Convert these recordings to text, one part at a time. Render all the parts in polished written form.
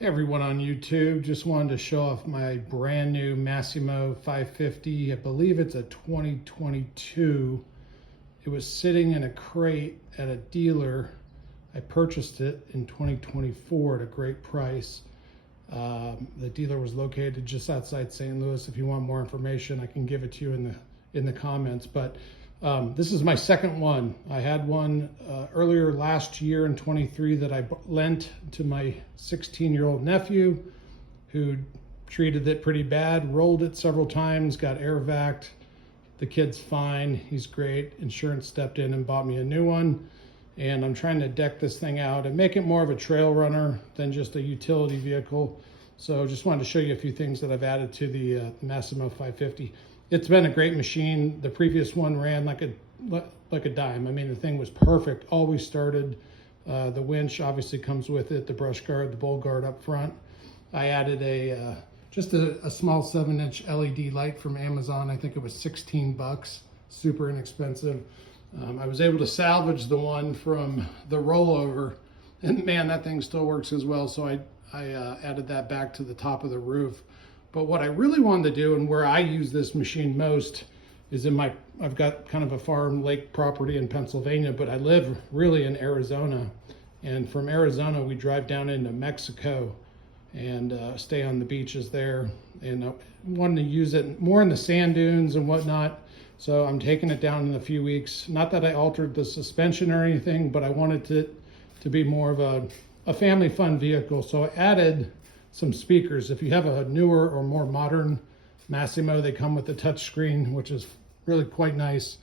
Hey everyone on YouTube, just wanted to show off my brand new Massimo 550. I believe it's a 2022. It was sitting in a crate at a dealer. I purchased it in 2024 at a great price. The dealer was located just outside St. Louis. If you want more information, I can give it to you in the comments. But this is my second one. I had one earlier last year in 23 that I lent to my 16-year-old nephew, who treated it pretty bad, rolled it several times, got air vac. The kid's fine, he's great. Insurance stepped in and bought me a new one. And I'm trying to deck this thing out and make it more of a trail runner than just a utility vehicle. So just wanted to show you a few things that I've added to the Massimo 550. It's been a great machine. The previous one ran like a dime. I mean, the thing was perfect, always started. The winch obviously comes with it, the brush guard, the bowl guard up front. I added just a small 7-inch LED light from Amazon. I think it was 16 bucks, super inexpensive. I was able to salvage the one from the rollover, and man, that thing still works as well. So I added that back to the top of the roof. But what I really wanted to do, and where I use this machine most, is I've got kind of a farm lake property in Pennsylvania, but I live really in Arizona. And from Arizona, we drive down into Mexico and stay on the beaches there. And I wanted to use it more in the sand dunes and whatnot. So I'm taking it down in a few weeks. Not that I altered the suspension or anything, but I wanted it to be more of a family fun vehicle. So I added some speakers. If you have a newer or more modern Massimo, they come with the touchscreen, which is really quite nice.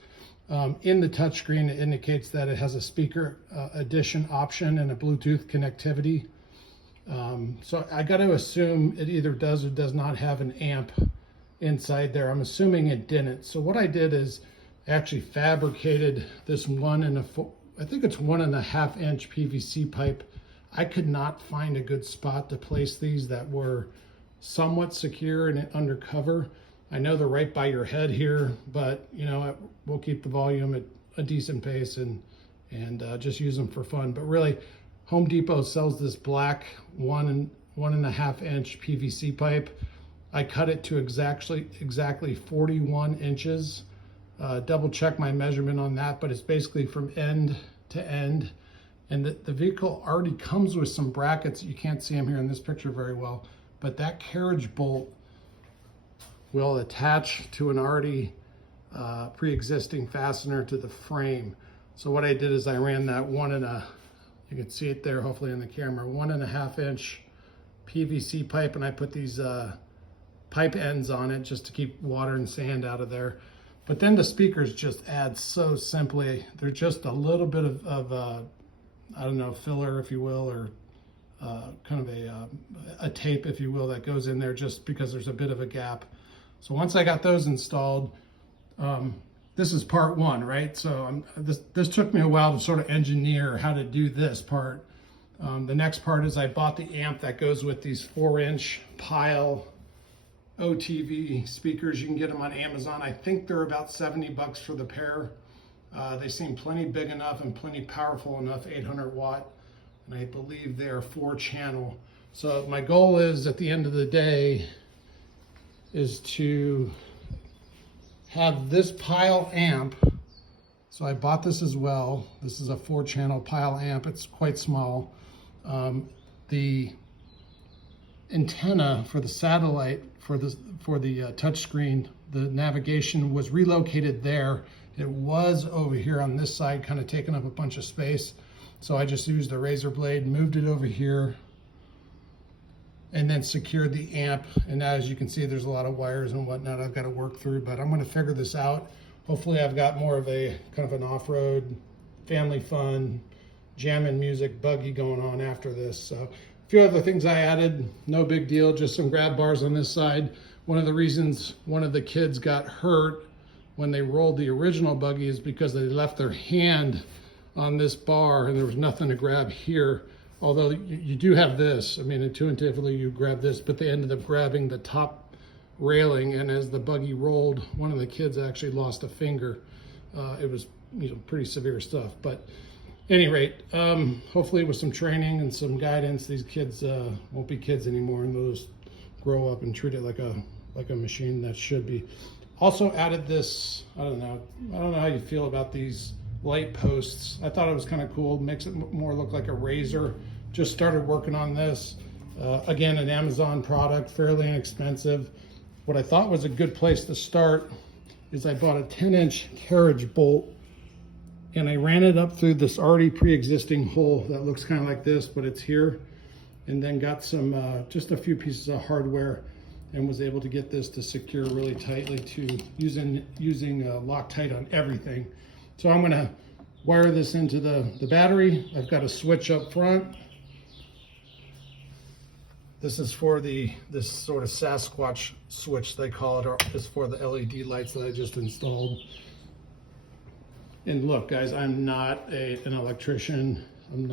In the touchscreen, it indicates that it has a speaker addition option and a Bluetooth connectivity. So I got to assume it either does or does not have an amp inside there. I'm assuming it didn't. So what I did is I actually fabricated this I think it's 1.5 inch PVC pipe. I could not find a good spot to place these that were somewhat secure and undercover. I know they're right by your head here, but you know, we'll keep the volume at a decent pace and just use them for fun. But really, Home Depot sells this black 1.5 inch PVC pipe. I cut it to exactly 41 inches. Double check my measurement on that, but it's basically from end to end. And the vehicle already comes with some brackets. You can't see them here in this picture very well, but that carriage bolt will attach to an already pre-existing fastener to the frame. So what I did is I ran that you can see it there hopefully in the camera, 1.5 inch PVC pipe, and I put these pipe ends on it just to keep water and sand out of there. But then the speakers just add so simply. They're just a little bit of I don't know, filler, if you will, or kind of a tape, if you will, that goes in there just because there's a bit of a gap. So once I got those installed, this is part one, right? So this took me a while to sort of engineer how to do this part. The next part is I bought the amp that goes with these 4-inch Pyle OTV speakers. You can get them on Amazon. I think they're about 70 bucks for the pair. They seem plenty big enough and plenty powerful enough, 800 watt, and I believe they're 4-channel. So my goal is, at the end of the day, is to have this Pyle amp. So I bought this as well. This is a 4-channel Pyle amp. It's quite small. The antenna for the satellite for the touchscreen, the navigation was relocated there. It was over here on this side, kind of taking up a bunch of space. So I just used a razor blade, moved it over here, and then secured the amp. And as you can see, there's a lot of wires and whatnot I've got to work through, but I'm going to figure this out. Hopefully I've got more of a kind of an off-road, family fun, jamming music buggy going on after this. So a few other things I added, no big deal, just some grab bars on this side. One of the reasons one of the kids got hurt when they rolled the original buggy is because they left their hand on this bar and there was nothing to grab here. Although you do have this, I mean, intuitively you grab this, but they ended up grabbing the top railing, and as the buggy rolled, one of the kids actually lost a finger. It was, you know, pretty severe stuff. But any rate, hopefully with some training and some guidance, these kids won't be kids anymore, and they'll just grow up and treat it like a machine that should be. Also added this, I don't know how you feel about these light posts. I thought it was kind of cool, makes it more look like a razor. Just started working on this. Again, an Amazon product, fairly inexpensive. What I thought was a good place to start is I bought a 10-inch carriage bolt, and I ran it up through this already pre-existing hole that looks kind of like this, but it's here. And then got some, just a few pieces of hardware, and was able to get this to secure really tightly to using Loctite on everything. So I'm gonna wire this into the battery. I've got a switch up front. This is for this sort of Sasquatch switch, they call it, or is for the LED lights that I just installed. And look, guys, I'm not an electrician. I'm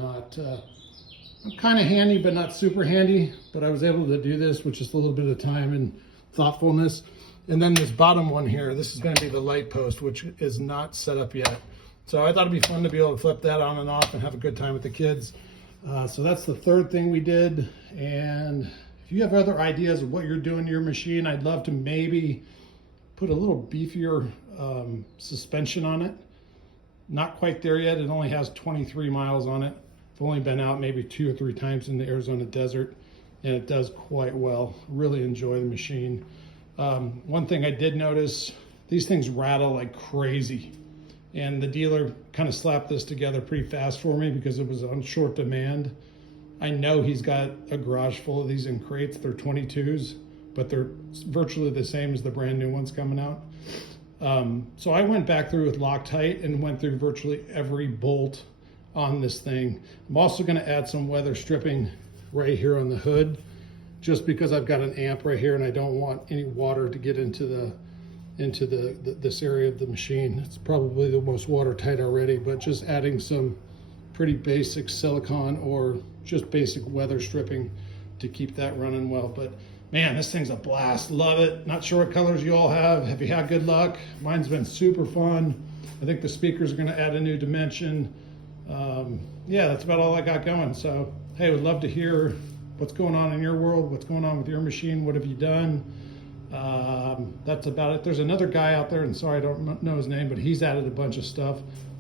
kind of handy, but not super handy. But I was able to do this with just a little bit of time and thoughtfulness. And then this bottom one here, this is going to be the light post, which is not set up yet. So I thought it'd be fun to be able to flip that on and off and have a good time with the kids. So that's the third thing we did. And if you have other ideas of what you're doing to your machine, I'd love to maybe put a little beefier suspension on it. Not quite there yet. It only has 23 miles on it. I've only been out maybe 2 or 3 times in the Arizona desert, and it does quite well. Really enjoy the machine. One thing I did notice, these things rattle like crazy. And the dealer kind of slapped this together pretty fast for me because it was on short demand. I know he's got a garage full of these in crates. They're 22s, but they're virtually the same as the brand new ones coming out. So I went back through with Loctite and went through virtually every bolt on this thing. I'm also going to add some weather stripping right here on the hood, just because I've got an amp right here and I don't want any water to get into this area of the machine. It's probably the most watertight already, but just adding some pretty basic silicone or just basic weather stripping to keep that running well. But man, this thing's a blast. Love it. Not sure what colors you all have. Have you had good luck? Mine's been super fun. I think the speakers are going to add a new dimension. Yeah, that's about all I got going. So, hey, would love to hear what's going on in your world, what's going on with your machine, what have you done? That's about it. There's another guy out there, and sorry I don't know his name, but he's added a bunch of stuff.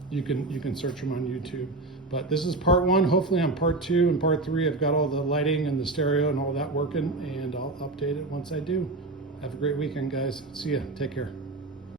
You can search him on YouTube. But this is part 1. Hopefully on part 2 and part 3, I've got all the lighting and the stereo and all that working, and I'll update it once I do. Have a great weekend, guys. See ya. Take care.